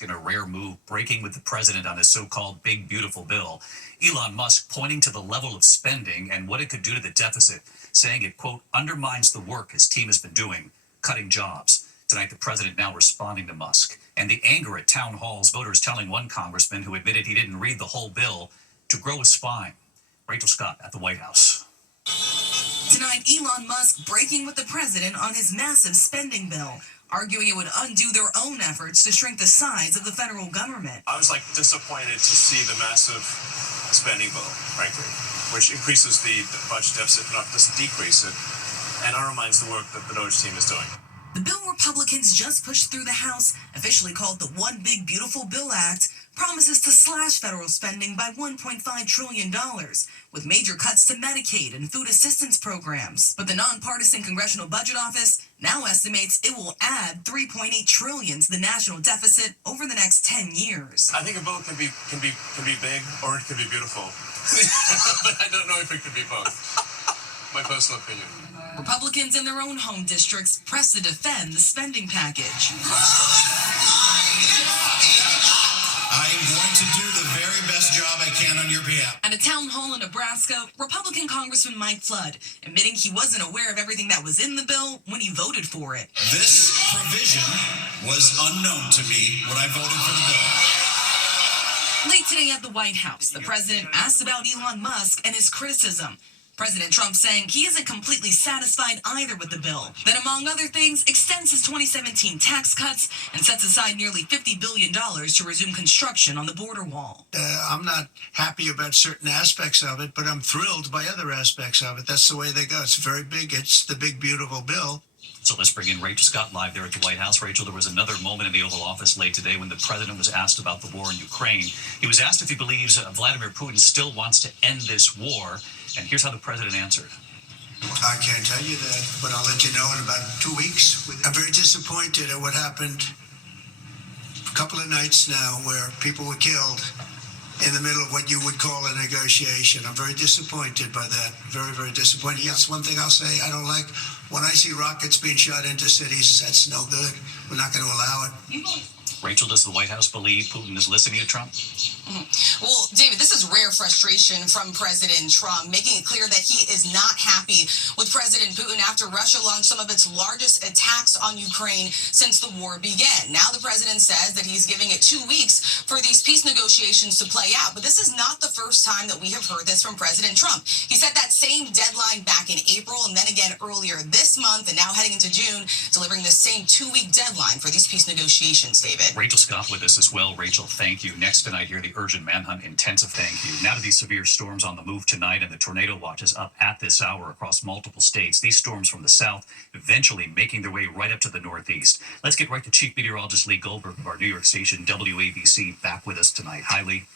Musk in a rare move, breaking with the president on his so-called big, beautiful bill. Elon Musk pointing to the level of spending and what it could do to the deficit, saying it, quote, undermines the work his team has been doing, cutting jobs. Tonight, the president now responding to Musk. And the anger at town halls, voters telling one congressman who admitted he didn't read the whole bill to grow a spine. Rachel Scott at the White House. Tonight, Elon Musk breaking with the president on his massive spending bill, arguing it would undo their own efforts to shrink the size of the federal government. I was disappointed to see the massive spending bill, frankly, which increases the budget deficit, not just decrease it, and undermines the work that the DOGE team is doing. The bill Republicans just pushed through the House, officially called the One Big Beautiful Bill Act, promises to slash federal spending by $1.5 trillion, with major cuts to Medicaid and food assistance programs. But the nonpartisan Congressional Budget Office now estimates it will add $3.8 trillion to the national deficit over the next 10 years. I think a bill can be big or it can be beautiful, but I don't know if it could be both. My personal opinion. Republicans in their own home districts press to defend the spending package. I am going to do the very best job I can on your behalf. At a town hall in Nebraska, Republican Congressman Mike Flood admitting he wasn't aware of everything that was in the bill when he voted for it. This provision was unknown to me when I voted for the bill. Late today at the White House, the president asked about Elon Musk and his criticism. President Trump saying he isn't completely satisfied either with the bill, that among other things extends his 2017 tax cuts and sets aside nearly $50 billion to resume construction on the border wall. I'm not happy about certain aspects of it, but I'm thrilled by other aspects of it. That's the way they go. It's very big. It's the big, beautiful bill. So let's bring in Rachel Scott live there at the White House. Rachel, there was another moment in the Oval Office late today when the president was asked about the war in Ukraine. He was asked if he believes Vladimir Putin still wants to end this war. And here's how the president answered. I can't tell you that, but I'll let you know in about 2 weeks. I'm very disappointed at what happened a couple of nights now where people were killed in the middle of what you would call a negotiation. I'm very disappointed by that. Very, very disappointed. Yes, one thing I'll say I don't like, when I see rockets being shot into cities, that's no good. We're not going to allow it. Rachel, does the White House believe Putin is listening to Trump? Well, David, this is rare frustration from President Trump, making it clear that he is not happy with President Putin after Russia launched some of its largest attacks on Ukraine since the war began. Now the president says that he's giving it 2 weeks for these peace negotiations to play out. But this is not the first time that we have heard this from President Trump. He set that same deadline back in April and then again earlier this month, and now heading into June, delivering the same 2-week deadline for these peace negotiations, David. Rachel Scott with us as well. Rachel, thank you. Next tonight here, the urgent manhunt intensive thank you. Now to these severe storms on the move tonight, and the tornado watch is up at this hour across multiple states. These storms from the south eventually making their way right up to the northeast. Let's get right to Chief Meteorologist Lee Goldberg of our New York station WABC back with us tonight. Hi, Lee.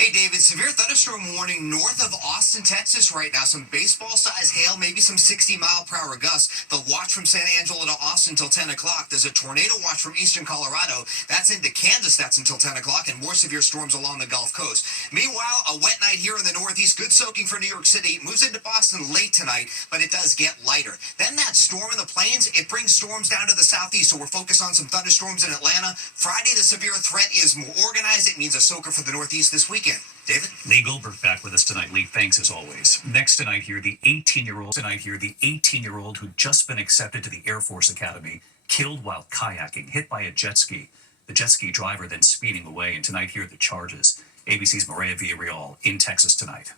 Hey, David, severe thunderstorm warning north of Austin, Texas right now. Some baseball-sized hail, maybe some 60-mile-per-hour gusts. The watch from San Angelo to Austin till 10 o'clock. There's a tornado watch from eastern Colorado. That's into Kansas. That's until 10 o'clock, and more severe storms along the Gulf Coast. Meanwhile, a wet night here in the Northeast. Good soaking for New York City. Moves into Boston late tonight, but it does get lighter. Then that storm in the plains, it brings storms down to the southeast, so we're focused on some thunderstorms in Atlanta. Friday, the severe threat is more organized. It means a soaker for the Northeast this weekend. David? Lee Goldberg back with us tonight. Lee, thanks as always. Next tonight here, the 18-year-old who'd just been accepted to the Air Force Academy, killed while kayaking, hit by a jet ski. The jet ski driver then speeding away, and tonight here, the charges. ABC's Maria Villarreal in Texas tonight.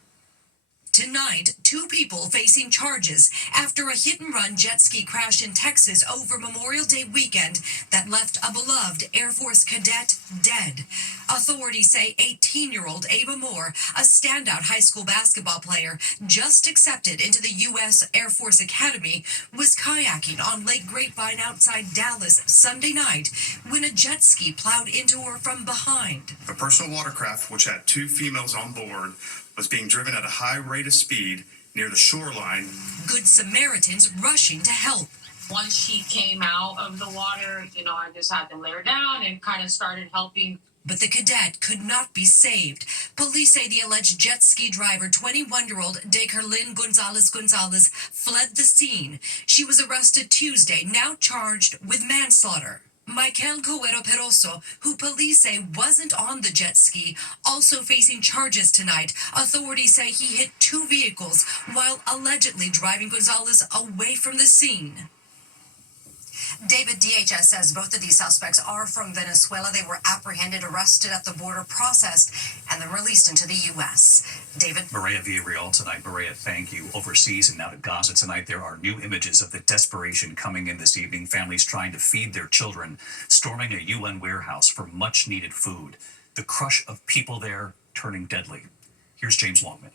Tonight, 2 people facing charges after a hit-and-run jet ski crash in Texas over Memorial Day weekend that left a beloved Air Force cadet dead. Authorities say 18-year-old Ava Moore, a standout high school basketball player just accepted into the U.S. Air Force Academy, was kayaking on Lake Grapevine outside Dallas Sunday night when a jet ski plowed into her from behind. A personal watercraft, which had 2 females on board, was being driven at a high rate of speed near the shoreline. Good Samaritans rushing to help. Once she came out of the water, I just had to lay her down and kind of started helping. But the cadet could not be saved. Police say the alleged jet ski driver, 21-year-old Dekerlyn Gonzalez, fled the scene. She was arrested Tuesday, now charged with manslaughter. Michael Coelho Peroso, who police say wasn't on the jet ski, also facing charges tonight. Authorities say he hit two vehicles while allegedly driving Gonzalez away from the scene. David, DHS says both of these suspects are from Venezuela. They were apprehended, arrested at the border, processed, and then released into the U.S. David? Maria Villarreal tonight. Maria, thank you. Overseas and now to Gaza tonight, there are new images of the desperation coming in this evening. Families trying to feed their children, storming a UN warehouse for much-needed food. The crush of people there turning deadly. Here's James Longman.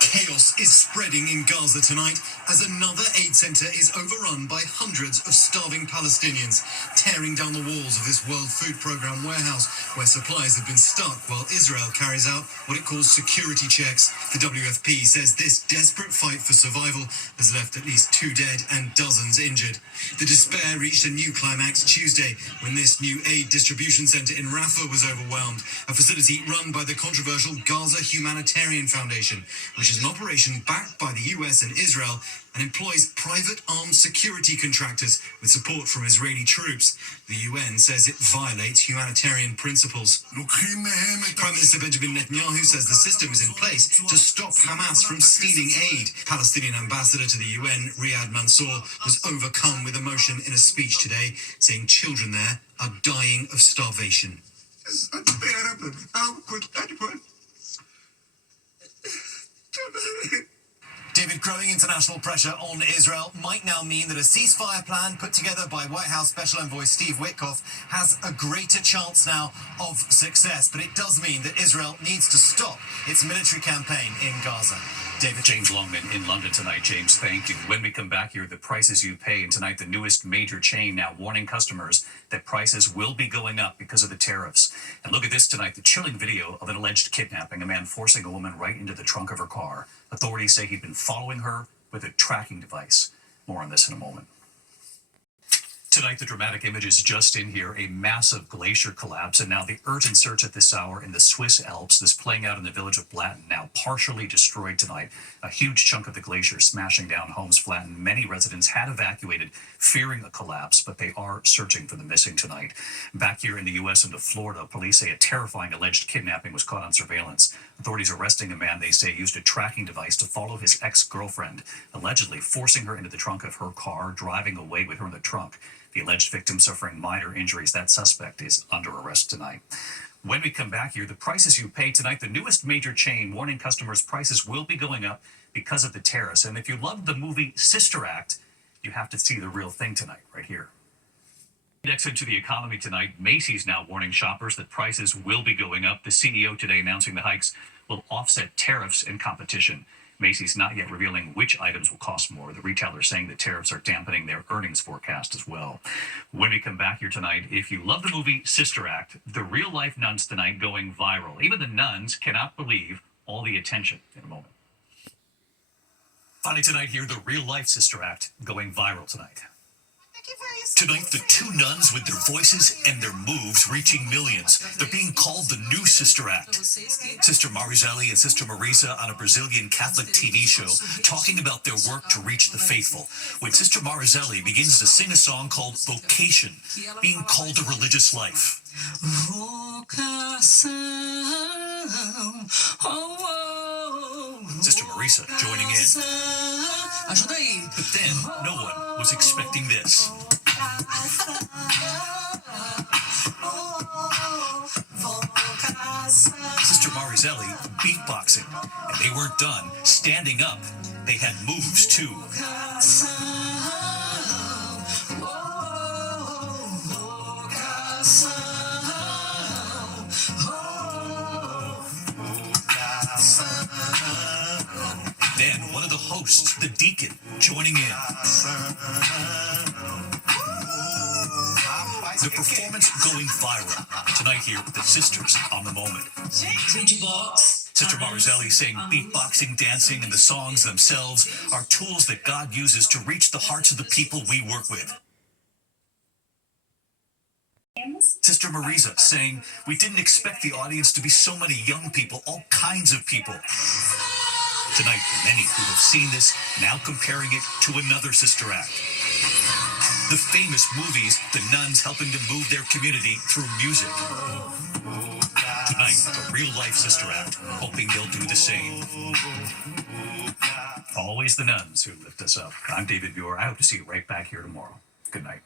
Chaos is spreading in Gaza tonight as another aid centre is overrun by hundreds of starving Palestinians, tearing down the walls of this World Food Programme warehouse where supplies have been stuck while Israel carries out what it calls security checks. The WFP says this desperate fight for survival has left at least 2 dead and dozens injured. The despair reached a new climax Tuesday when this new aid distribution centre in Rafah was overwhelmed, a facility run by the controversial Gaza Humanitarian Foundation, which is an operation backed by the US and Israel and employs private armed security contractors with support from Israeli troops. The UN says it violates humanitarian principles. Prime Minister Benjamin Netanyahu says the system is in place to stop Hamas from stealing aid. Palestinian ambassador to the UN, Riyad Mansour, was overcome with emotion in a speech today, saying children there are dying of starvation. David, growing international pressure on Israel might now mean that a ceasefire plan put together by White House Special Envoy Steve Witkoff has a greater chance now of success. But it does mean that Israel needs to stop its military campaign in Gaza. David. James Longman in London tonight. James, thank you. When we come back here, the prices you pay. And tonight, the newest major chain now warning customers that prices will be going up because of the tariffs. And look at this tonight, the chilling video of an alleged kidnapping, a man forcing a woman right into the trunk of her car. Authorities say he'd been following her with a tracking device. More on this in a moment. Tonight, the dramatic images just in here, a massive glacier collapse, and now the urgent search at this hour in the Swiss Alps. This playing out in the village of Blatten, now partially destroyed tonight. A huge chunk of the glacier smashing down homes flattened. Many residents had evacuated, fearing a collapse, but they are searching for the missing tonight. Back here in the U.S. into Florida, police say a terrifying alleged kidnapping was caught on surveillance. Authorities arresting a man they say used a tracking device to follow his ex-girlfriend, allegedly forcing her into the trunk of her car, driving away with her in the trunk. The alleged victim suffering minor injuries. That suspect is under arrest tonight. When we come back here, the prices you pay tonight, the newest major chain warning customers prices will be going up because of the tariffs. And if you loved the movie Sister Act, you have to see the real thing tonight, right here. Next into the economy tonight, Macy's now warning shoppers that prices will be going up. The CEO today announcing the hikes will offset tariffs and competition. Macy's not yet revealing which items will cost more. The retailer saying the tariffs are dampening their earnings forecast as well. When we come back here tonight, if you love the movie Sister Act, the real-life nuns tonight going viral. Even the nuns cannot believe all the attention in a moment. Finally tonight here, the real-life Sister Act going viral tonight. Tonight, the two nuns with their voices and their moves reaching millions. They're being called the new Sister Act. Sister Marizelli and Sister Marisa on a Brazilian Catholic TV show talking about their work to reach the faithful. When Sister Marizelli begins to sing a song called Vocation, being called to religious life. Sister Marisa joining in. But then, no one was expecting this. Sister Marizelli beatboxing, and they weren't done. Standing up, they had moves too. Then one of the hosts, the deacon, joining in. The performance going viral. Tonight here with the sisters on the moment. Sister Marizelli saying beatboxing, dancing, and the songs themselves are tools that God uses to reach the hearts of the people we work with. Sister Marisa saying, we didn't expect the audience to be so many young people, all kinds of people. Tonight, many who have seen this now comparing it to another Sister Act. The famous movies, the nuns helping to move their community through music. Tonight, the real-life Sister Act, hoping they'll do the same. Always the nuns who lift us up. I'm David Muir. I hope to see you right back here tomorrow. Good night.